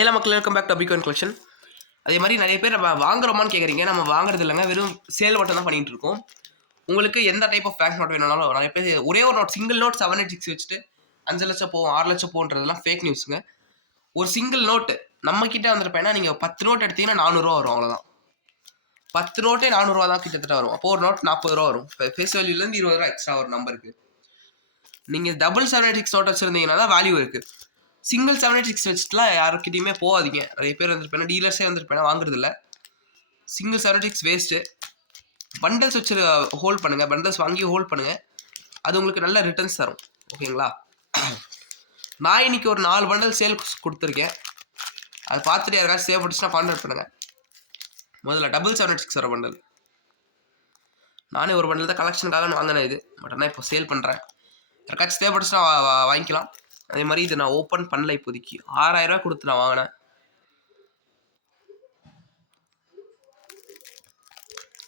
ஏல மக்கள் welcome back to beacon collection. அதே மாதிரி நிறைய பேர் நம்ம வாங்குறோமான்னு கேட்குறீங்க. நம்ம வாங்குறது இல்லைங்க, வெறும் சேல் மட்டும் தான் பண்ணிட்டு இருக்கோம். உங்களுக்கு எந்த டைப் ஆஃப் பேங்க் நோட் வேணும்னாலும் நிறைய பேர் ஒரே ஒரு நோட் சிங்கிள் நோட் 786 வச்சுட்டு 5 லட்சம் போகும் 6 லட்சம் போன்றதெல்லாம் ஃபேக் நியூஸுங்க. ஒரு சிங்கிள் நோட்டு நம்ம கிட்ட வந்துருப்பேன்னா நீங்கள் 10 நோட் எடுத்தீங்கன்னா 400 ரூபா வரும், அவ்வளோதான். 10 நோட்டே 400 ரூபா தான் கிட்டத்தட்ட வரும். அப்போ ஒரு நோட் 40 ரூபா வரும். ஃபேஸ் வேல்யூலேருந்து 20 ரூபா எக்ஸ்ட்ரா ஒரு நம்பருக்கு. நீங்கள் டபுள் 786 நோட் வச்சுருந்தீங்கன்னா தான் வேல்யூ இருக்குது. சிங்கிள் 786 வச்சுட்டுலாம் யாருக்கிட்டையுமே போகாதீங்க. நிறைய பேர் வந்துருப்பேன்னா டீலர்ஸே வந்துருப்பேன்னா வாங்குறது இல்லை. Single 786 waste. பண்டல்ஸ் வச்சு ஹோல்ட் பண்ணுங்கள், பண்டல்ஸ் வாங்கி ஹோல்ட் பண்ணுங்கள். அது உங்களுக்கு நல்ல ரிட்டர்ன்ஸ் தரும். ஓகேங்களா? நான் இன்னைக்கு ஒரு 4 பண்டல் சேல் கொடுத்துருக்கேன். அதை பார்த்துட்டு யாருக்காச்சும் தேவைப்பட்டுச்சுன்னா கான்டாக்ட் பண்ணுங்கள். முதல்ல டபுள் 786 வர பண்டல் நானே ஒரு பண்டல் தான் கலெக்ஷனுக்காக வாங்கினேன் இது. பட் ஆனால் இப்போ சேல் பண்ணுறேன். யாருக்காச்சும் தேவைப்பட்டுச்சுன்னா வாங்கிக்கலாம். அதே மாதிரி இது நான் ஓப்பன் பண்ணல, இப்போதைக்கு 6000 ரூபா கொடுத்து நான் வாங்கினேன்.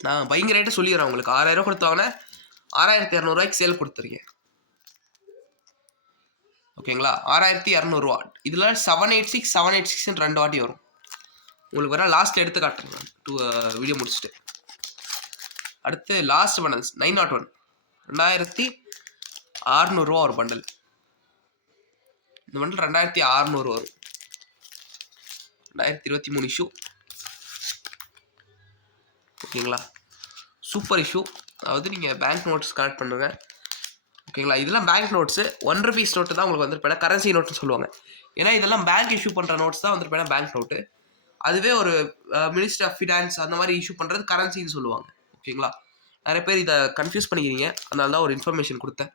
நான் பைங்க ரேட்டு சொல்லிடுறேன் உங்களுக்கு. 6000 ரூபா கொடுத்து வாங்கினேன், 6200 ரூபாய்க்கு சேல் கொடுத்துருக்கேன். ஓகேங்களா? 6200 ரூபா. இதில் 786 786 2 வாட்டி வரும். உங்களுக்கு வேற லாஸ்ட் எடுத்து காட்டுறேன் வீடியோ முடிச்சுட்டு. அடுத்து லாஸ்ட் பண்டல்ஸ் 901 2600 ரூபா ஒரு பண்டல். இந்த பண்டல் 2600 வரும். 2023 இஷ்யூ. ஓகேங்களா? Super issue. அதாவது நீங்கள் பேங்க் நோட்ஸ் கனெக்ட் பண்ணுங்க. ஓகேங்களா? இதெல்லாம் பேங்க் நோட்ஸு. 1 ரூபீஸ் நோட்டு தான் உங்களுக்கு வந்துருப்பேன், கரன்சி நோட்டுன்னு சொல்லுவாங்க. ஏன்னா இதெல்லாம் பேங்க் இஷ்யூ பண்ணுற நோட்ஸ் தான் வந்துருப்பேன் பேங்க் நோட்டு. அதுவே ஒரு மினிஸ்ட்ரி ஆஃப் ஃபினான்ஸ் அந்த மாதிரி இஷ்யூ பண்ணுறது கரன்சின்னு சொல்லுவாங்க. ஓகேங்களா? நிறைய பேர் இதை கன்ஃபியூஸ் பண்ணிக்கிறீங்க, அதனால தான் ஒரு இன்ஃபர்மேஷன் கொடுத்தேன்.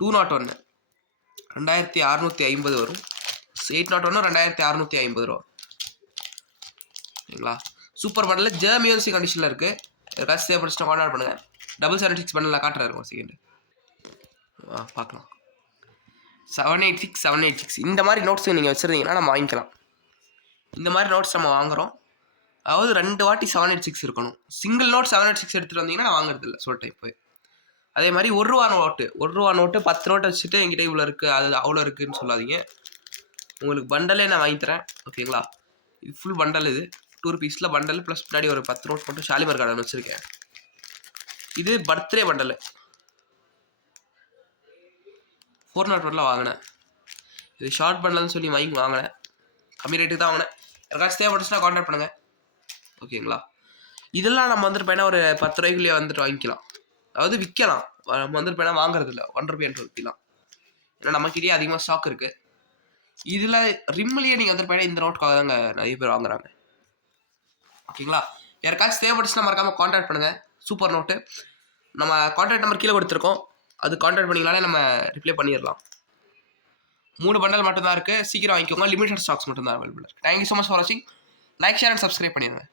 201 2650 வரும். 801 2650 ரூபா. ஓகேங்களா? சூப்பர் பண்டல் ஜெர்மியோன்சி கண்டிஷனில் இருக்குது. ஏதாச்சும் தேவைப்படுச்சுன்னா கான்டாக்ட் பண்ணுங்கள். டபுள் 786 பண்டலில் காட்டுறாரு ஒரு செகண்ட். பார்க்கலாம். 786 786 இந்த மாதிரி நோட்ஸ் நீங்கள் வச்சுருந்தீங்கன்னா நம்ம வாங்கிக்கலாம். இந்த மாதிரி நோட்ஸ் நம்ம வாங்குகிறோம். அதாவது 2 வாட்டி 786 இருக்கணும். சிங்கிள் நோட் 786 எடுத்துகிட்டு வந்தீங்கன்னா நான் வாங்குறது இல்லை சொல்லிட்டேன் இப்போ. அதே மாதிரி 1 ரூபா நோட்டு 1 ரூபா நோட்டு 10 நோட்டு வச்சுட்டு என்கிட்ட இவ்வளோ இருக்குது, அது அவ்வளோ இருக்குதுன்னு சொல்லாதீங்க. உங்களுக்கு பண்டலே நான் வாங்கி தரேன். ஓகேங்களா? இது ஃபுல் பண்டல். இது 2 ரூபீஸில் பண்டல் ப்ளஸ் முன்னாடி ஒரு 10 நோட் மட்டும் ஷாலிமார் கார்டன் வச்சுருக்கேன். இது பர்த்டே பண்டல் 401 வாங்கினேன். இது ஷார்ட் பண்டல்னு சொல்லி வாங்கினேன். கம்மி ரேட்டுக்கு தான் வாங்கினேன். யாருக்காச்சும் தேவைப்பட்டுச்சுன்னா கான்டாக்ட் பண்ணுங்கள். ஓகேங்களா? இதெல்லாம் நம்ம வந்துருப்பேன்னா ஒரு 10 ரூபாய்க்குள்ளேயே வந்துட்டு வாங்கிக்கலாம். அதாவது விற்கலாம். நம்ம வந்துருப்பேன்னா வாங்குறது இல்லை, 1 ரூபாய் விற்கலாம். ஏன்னா நம்மக்கிட்டே அதிகமாக ஸ்டாக் இருக்குது. இதில் ரிம்லேயே நீங்கள் வந்துருப்பேன்னா இந்த நோட்டுக்காக தாங்க நிறைய பேர் வாங்குறாங்க. ஓகேங்களா? யாருக்காச்சும் தேவைப்பட்டுச்சுன்னா மறக்காமல் கான்டாக்ட் பண்ணுங்கள். Super note. நம்ம கான்டாக்ட் நம்பர் கீழே கொடுத்துருக்கோம், அது கான்டாக்ட் பண்ணிங்களாலே நம்ம ரிப்ளை பண்ணிடலாம். 3 பண்டல் மட்டும்தான் இருக்குது, சீக்கிரம் வாங்கிக்கோங்க. லிமிட்டட் ஸ்டாக்ஸ் மட்டும்தான் அவைலபிள் இருக்குது. தேங்க்யூ ஸோ மச் ஃபார் வாட்சிங். லைக், ஷேர் அண்ட் சப்ஸ்கிரைப் பண்ணிடுங்க.